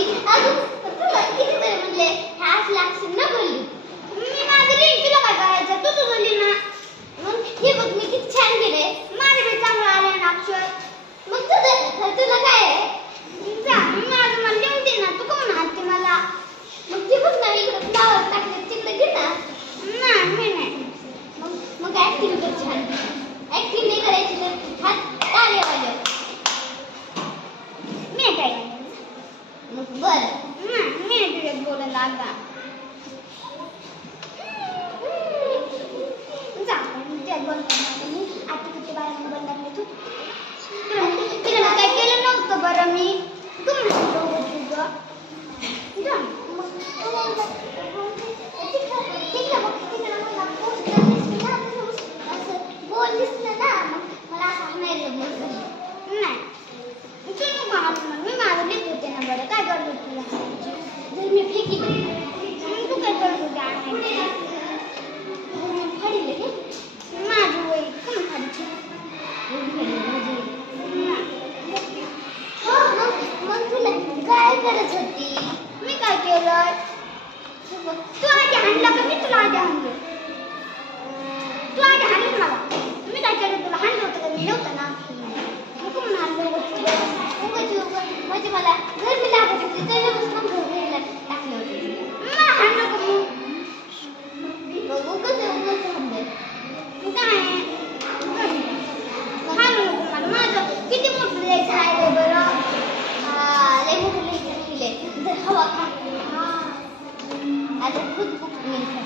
अगं तुला किती वेळ म्हणले ह्या असल्या अक्षर न बोलली. मी माझं लिहिण तुला काय करायचं तू तुझं लिही ना. मग हे बघ मी किती छान केले माझे बी चांगलं आले ना अक्षर. मग तुला काय आहे जा माझं मला लिहून दे ना तू कोण हात मला. मग ते बघ ना इकडे फ्लावर टाकले तिकडे घे ना. नाही मी नाही. मग ऍक्टिंग कर छान. ऍक्टिंग नाही करायची तर हात टाळे वाले. मी काय मग बरं मी तुझ्या बोलायला लागला. तिला काय केलं नव्हतं बरं मी तू बोललीस ना मला असं नाही मी माझं लिहित होते ना. बरं काय करत होती तुला जर मी फेकी तू काय करत होते फाडीले माझी वय कमी फाडीची. मग तुला काय करत होती. मी काय केलं तू आधी हाणला का मी तुला आधी हाणलं. तू आधी हाणलं मला मी काय केलं तुला हाणलं होतं का मी नव्हतं ना. नको म्हणून हाणलं म्हणजे मला गरमी लागत होती त्याच्यापासून घरीला टाकलं होतं मला हाणलं का मग उगाच हाणलं काय हाणू नको मला. माझं किती मोठं लिहायचं आहे बरं लय मोठं लिहिले जर हवा खा आता खुद बुक मिळतं.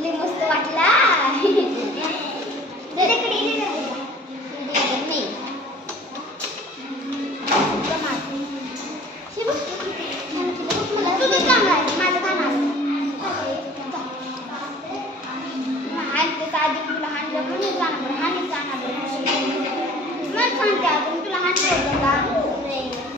लय मस्त वाटला. आधी तुला हाणलं म्हणून जाणार हानी जाणार मला सांगते अजून तुला हाणलं होतं का.